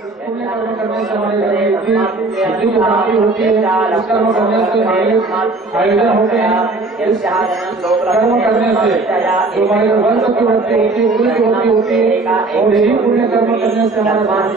पुण्य कर्म करने से हमारे घर में बुद्धि की प्राप्ति होती है। इस कर्म करने से आयोजन होते हैं। इस कर्म करने से जो हमारे वंश की वृद्धि होती है, कुल की वृद्धि होती है, और यही पुण्य कर्म करने से हमारा पालन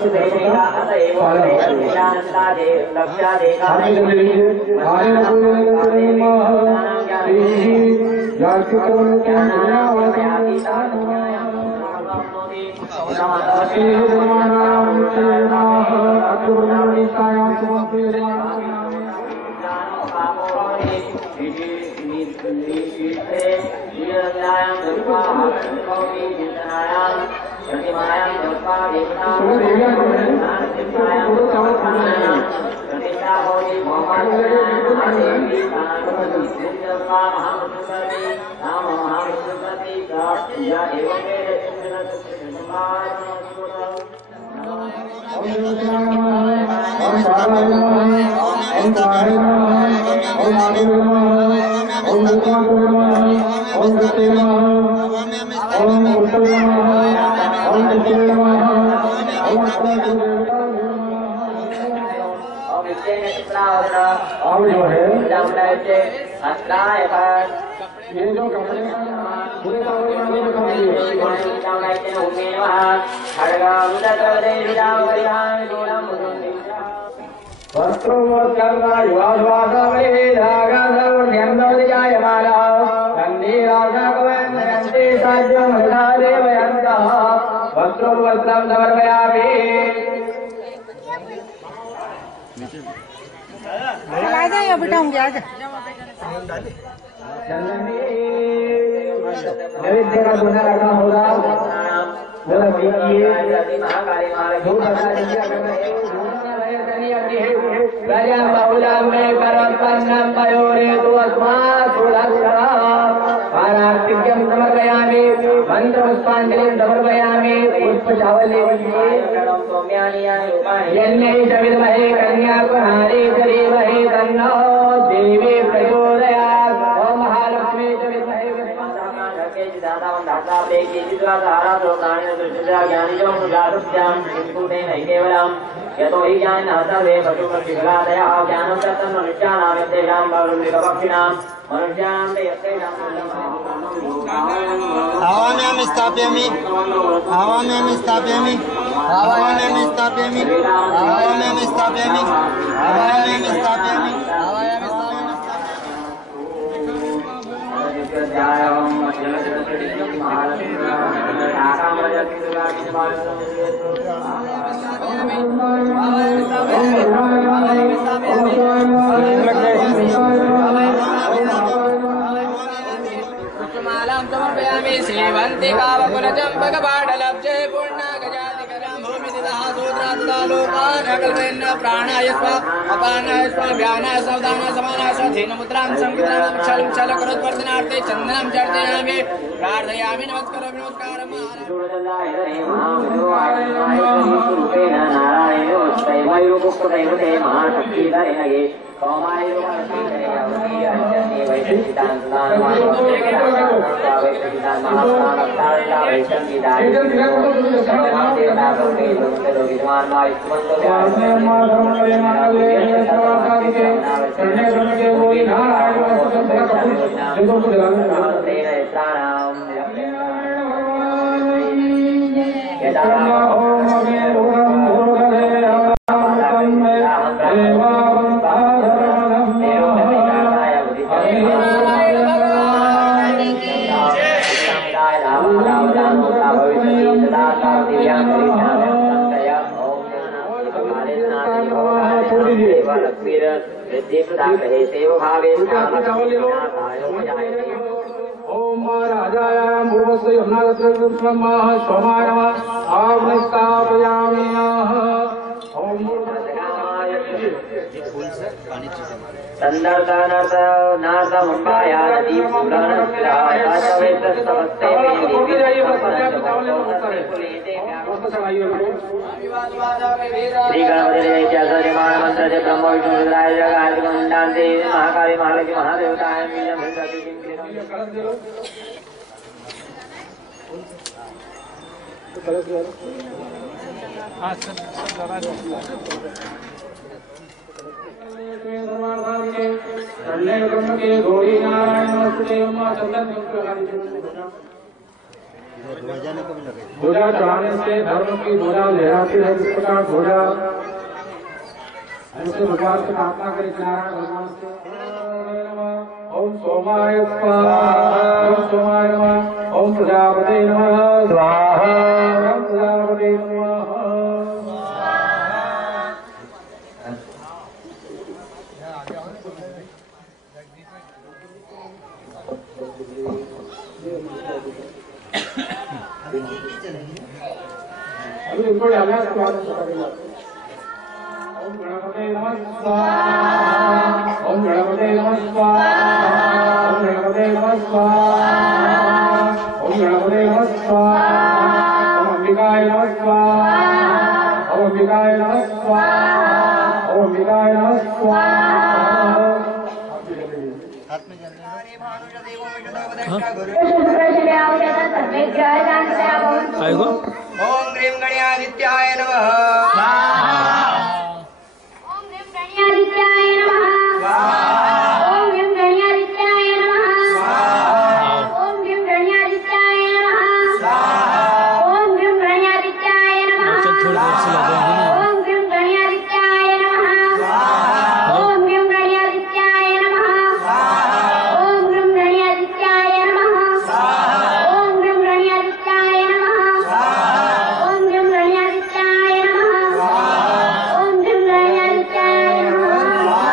और जो है ये जो कपड़े बिठाऊंगी आज नैवेद्य का दोना रखा होगा। समर्पयामि मंत्र पुष्पांजलि समर्पयामि पुष्पचावली विद्महे कन्याकुमारी धीमहि तन्नो देवी प्रचोदयात्। ओम महालक्ष्मी च विद्महे यतो हि ज्ञानिनः सर्वे पशुपक्षिगलादयः ज्ञानं दत्तं मनुष्याणां यस्तेषां पक्षिणां मनुष्याणां ते यस्तेषां आवाम्यामि स्थापयामि आवाम्यामि स्थापयामि आवाम्यामि स्थापयामि आवाम्यामि स्थापयामि आवाम्यामि स्थापयामि सेवन्ति कावकुलचम्पकपाटलब्जे पूर्णागजातिकरं भूमिदितः सूत्रातुदालोकानकल्पेन प्राणाय स्वा अपानाय स्वा व्यानाय सावधानाय समानाय स्वाधीनमुद्रां संकृतां छलकरोत्वर्धनार्थे चन्दनं चर्चयामि प्रार्थयामि नमस्कारामि नमस्कारम् ओम राजाय पूर्वस्य सोमाय स्थापयामि। ब्रह्म विष्णु रुद्राय महाकाली महालक्ष्मी महादेवताय ध्वजा चढ़ाने से धर्म की ध्वजा लहराती है। इस प्रकार ध्वजा ऐसे भगवान से प्रार्थना करें नारायण भगवान से। ओम सोमाय स्वाहा, ओम सोमाय नमः, ओम प्रजापते नमः स्वाहा, ओम प्रजापते नमः। अभी इनको डालना है उसके बाद करेगा। ओम गणपते नमः स्वाहा, ओम गणपते नमः स्वाहा, ओम गणपते नमः स्वाहा, ओम गणपते नमः स्वाहा, ओम अंबिकाय नमः स्वाहा, ओम अंबिकाय नमः स्वाहा, ओम अंबिकाय नमः स्वाहा। ओम ह्रीं गणेशादित्याय नमः। ओम ह्रीं गणेशादित्याय नमः। ओम ह्रीं गणेशादित्याय नमः। ओम ह्रीं गणेशादित्याय नमः। ओम ह्रीं गणेशादित्याय नमः। ओम ह्रीं गणेशादित्याय नमः। ओम ह्रीं गणेशादित्याय नमः। ओम ह्रीं गणेशादित्याय नमः। ओम ह्रीं गणेशादित्याय नमः। ओम ह्रीं गणेशादित्याय नमः। ओम ह्रीं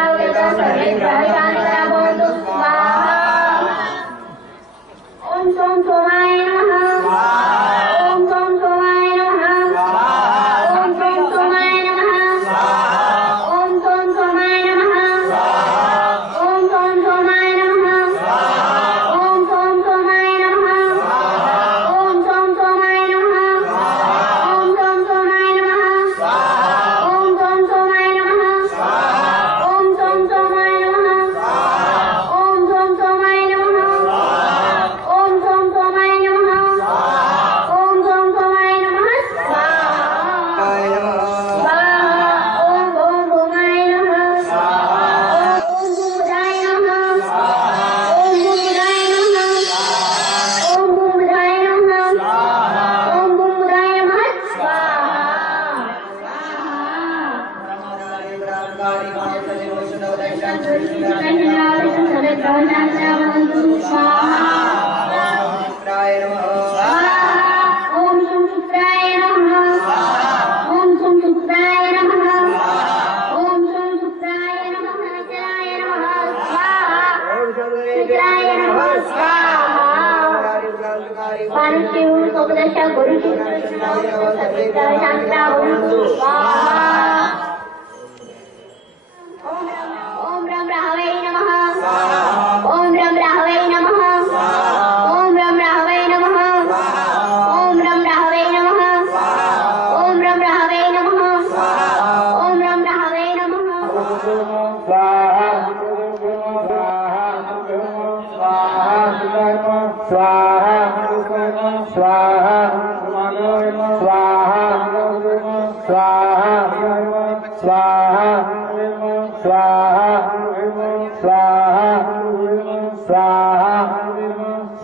गणेशादित्याय ओम सोम सोमाय नमः। ओम सोम सोमाय नमः। ओम सोम सोमाय नमः। ओम सोम सोमाय नमः। ओम सोम सोमाय नमः। ओम सोम सोमाय नमः। ओम सोम सोमाय नमः। ओम सोम सोमाय नमः। ओम सोम सोमाय नमः। ओम सोम सोमाय नमः। ओम सोम सोमाय नमः। ओम सोम सोमाय नमः। ओम सोम सोमाय नमः स्वाहा। ओम ओम सोमाय नमः। ओम बुधाय नमः। ओम बुधाय नमः। ओम बुधाय नमः। ओम बुधाय नमः ओम सुमपुत्राय नमः। ओम सुमपुत्राय नमः। ओम सुमपुत्राय नमः। चराय नमः स्वाहा। चित्राय नमः स्वाहा। पारुशिव सोपदश गुरुशिव सर्वेन्द्राय शांता भवन्तु स्वाहा। ओम रम राहवे नमः। ओम रम राहवे नमः। ओम रम राहवे नमः। ओम रम राहवे नमः। ओम रम राहवे नमः। ओम रम राहवे नमः। स्वाहा स्वाहा स्वाहा स्वाहा स्वाहा स्वाहा स्वाहा स्वाहा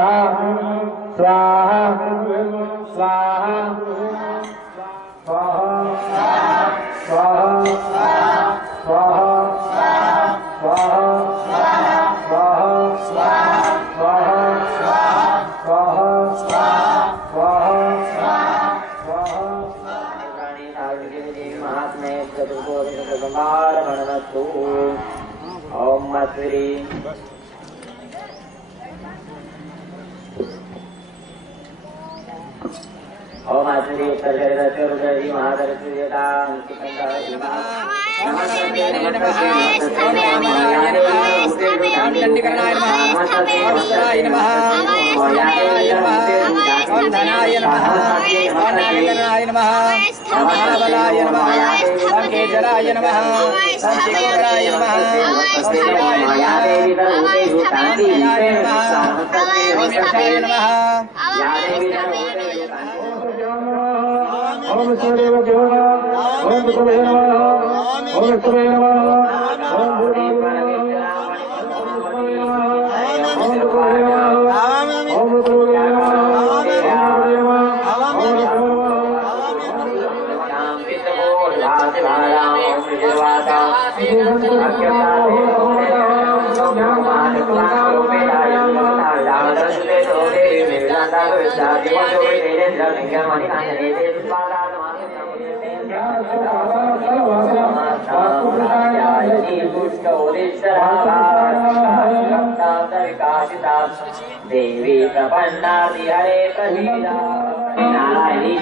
स्वाहा स्वाहा स्वाहा स्वाहा ओम मस्री ओम मस्री उत्तर शरीर महादरता चंडीकरणाय नमः। धनाय नमः ओम नागकरणाय नमः ओम महाबलाय नमः ओम केजराय नमः ओम शिवकराय नमः ओम शिवाय नमः ओम यक्षाय नमः ओम सूर्य देवा ओम सूर्य नमः ओम सूर्य नमः ओम देवी प्रपन्ना हरे प्रसीदा नारायणी